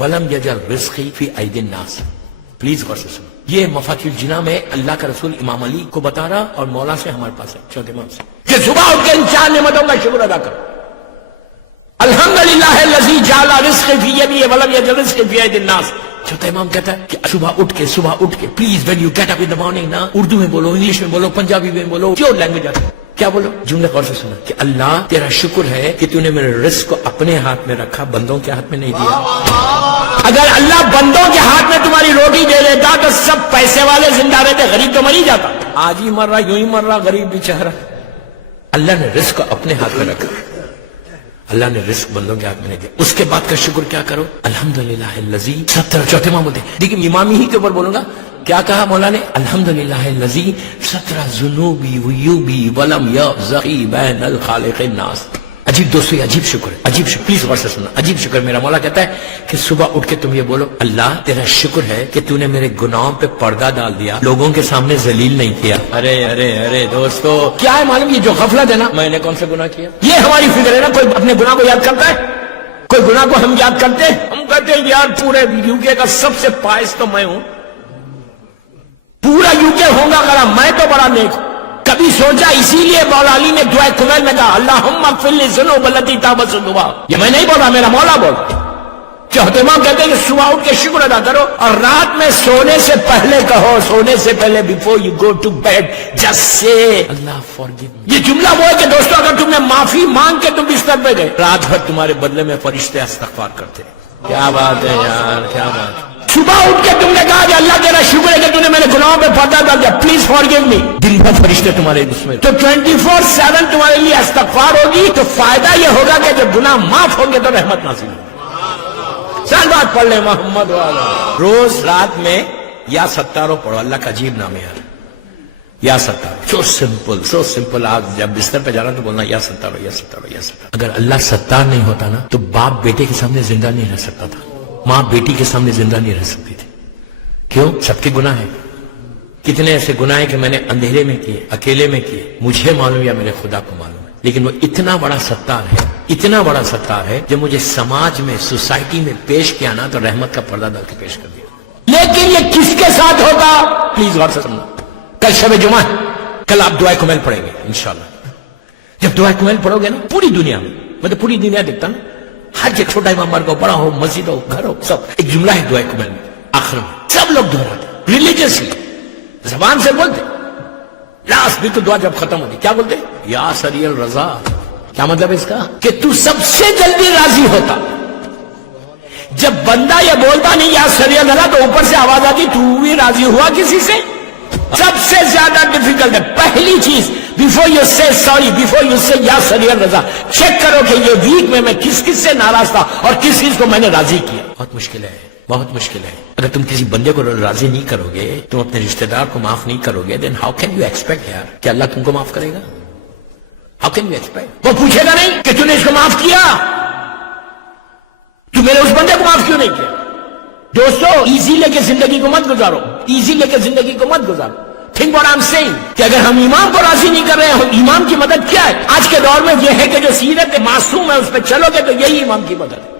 وَلَمْ يَجْعَلْ رِزْقِي فِي أَيْدِي النَّاسِ. پلیز غور سے سنو، یہ مفاتیح الجناح میں اللہ کا رسول امام علی کو بتا رہا اور مولا سے ہمارے پاس ہے چوتھے امام سے کہ صبح اٹھ کے ان چار نعمتوں کا شکر ادا کرو. الحمدللہ الذی جعل رزقی فی یدی ولم یجعل رزقی فی ایدی الناس. چوتھا امام کہتا ہے کہ صبح اٹھ کے please when you get up in the morning نا، اردو میں بولو، انگلش میں بولو، پنجابی میں بولو، جو لینگویج آتی ہے کیا بولو. جملے غور سے سنا کہ اللہ تیرا شکر ہے کہ تو نے میرے رزق کو اپنے ہاتھ میں رکھا، بندوں کے ہاتھ میں نہیں دیا. اگر اللہ بندوں کے ہاتھ میں تمہاری روٹی دے دیتا تو سب پیسے والے زندہ رہتے، غریب تو مر ہی جاتا. آج ہی مر رہا، یوں ہی مر رہا غریب بیچارہ. اللہ نے رزق کو اپنے ہاتھ میں رکھا، اللہ نے رزق بندوں کے ہاتھ میں نہیں دیا. اس کے بعد کا شکر کیا کرو؟ الحمدللہ الذی. سب طرح چوتھے امام بولتے ہیں، لیکن امامی ہی کے اوپر بولوں گا. کیا کہا مولا نے؟ الحمدللہ الذی ستر ذنوبی وعیوبی ولم یغزی بین الخالق الناس. عجیب دوستو، یہ عجیب شکر ہے، عجیب شکر. پلیز غور سے سننا، عجیب شکر. میرا مولا کہتا ہے کہ صبح اٹھ کے تم یہ بولو، اللہ تیرا شکر ہے کہ تو نے میرے گناہوں پہ پردہ ڈال دیا، لوگوں کے سامنے ذلیل نہیں کیا. ارے ارے ارے دوستو، کیا ہے معلوم؟ یہ جو غفلت ہے نا، میں نے کون سے گناہ کیا، یہ ہماری فکر ہے نا. کوئی اپنے گناہ کو یاد کرتا ہے؟ کوئی گناہ کو ہم یاد کرتے ہیں؟ ہم کہتے ہیں یار پورے یو کے کا سب سے پائس تو میں ہوں، پورا یو کے ہوں گا اگر میں تو بڑا نیک ہوں. کبھی سوچا؟ اسی لیے مولا علی نے دعائے کمیل میں کہا اللہم اغفر لی ذنوب التی تابت الدعاء. یہ میں نہیں بولا، میرا مولا بول. چوتھے امام کہتے ہیں کہ صبح اٹھ کے شکر ادا کرو اور رات میں سونے سے پہلے کہو، سونے سے پہلے before you go to bed just say Allah forgive me. یہ جملہ وہ ہے کہ دوستو اگر تم نے معافی مانگ کے تم بستر پہ گئے، رات بھر تمہارے بدلے میں فرشتے استغفار کرتے. کیا بات ہے یار، کیا بات ہے. صبح اٹھ کے تم نے کہا کہ اللہ تیرا شکر ہے کہ تم نے میرے گناہوں پہ پردہ ڈال دیا، پلیز فارگیو می. دن بھر فرشتے تمہارے اس میں، تو 24/7 تمہارے لیے استغفار ہوگی. تو فائدہ یہ ہوگا کہ جب گناہ معاف ہوں گے تو رحمت نازل ہوگی. سال بات پڑھ لیں محمد والا. روز رات میں یا ستاروں پڑھو، اللہ کا عجیب نام ہے یا ستارو. So simple. آج جب بستر پہ جانا تو بولنا یا ستارو یا ستارو یا ستارو. اگر اللہ ستار نہیں ہوتا نا تو باپ بیٹے کے سامنے زندہ نہیں رہ سکتا تھا، ماں بیٹی کے سامنے زندہ نہیں رہ سکتی تھی. کیوں؟ سب کے گناہ ہیں. کتنے ایسے گناہ ہیں کہ میں نے اندھیرے میں کیے، اکیلے میں کیے، مجھے معلوم یا میرے خدا کو معلوم ہے. لیکن وہ اتنا بڑا ستار ہے، اتنا بڑا ستار ہے جب مجھے سماج میں، سوسائٹی میں پیش کیا نا تو رحمت کا پردہ ڈال کے پیش کر دیا. لیکن یہ کس کے ساتھ ہوگا؟ پلیز غور سے سننا. کل شب جمعہ ہے، کل آپ دعائے کمیل پڑھیں گے انشاءاللہ. جب دعائے کمیل پڑھو گے نا پوری دنیا میں، میں تو پوری دنیا دیکھتا نا، ہر جگہ چھوٹا امام مر کو، بڑا ہو، مسجد ہو، گھر ہو، سب ایک جملہ ہے دعائے کمیل میں آخر میں سب لوگ دہراتے ریلیجیسلی، زبان سے بولتے. لاسٹ بھی تو دعا جب ختم ہوتی کیا بولتے؟ یا سری الرضا. کیا مطلب ہے اس کا؟ کہ تو سب سے جلدی راضی ہوتا. جب بندہ یہ بولتا نہیں یا سری الرضا تو اوپر سے آواز آتی تو بھی راضی ہوا کسی سے؟ سب سے زیادہ ڈیفیکلٹ ہے پہلی چیز بیفور یو سے سوری، بیفور یو سے یا سری الرضا، چیک کرو کہ یہ ویک میں کس کس سے ناراض تھا اور کس چیز کو میں نے راضی کیا. بہت مشکل ہے، بہت مشکل ہے. اگر تم کسی بندے کو راضی نہیں کرو گے، تم اپنے رشتہ دار کو معاف نہیں کرو گے، then how can you expect یار کہ اللہ تم کو معاف کرے گا؟ How can you expect? وہ پوچھے گا نہیں کہ تم نے اس کو معاف کیا، تو میں نے اس بندے کو معاف کیوں نہیں کیا. دوستو ایزی لے کے زندگی کو مت گزارو، ایزی لے کے زندگی کو مت گزارو. Think what I am seeing کہ اگر ہم ایمان کو راضی نہیں کر رہے ہیں، ایمان کی مدد کیا ہے؟ آج کے دور میں یہ ہے کہ جو سیرت معصوم ہے اس پہ چلو گے تو یہی ایمان کی مدد ہے.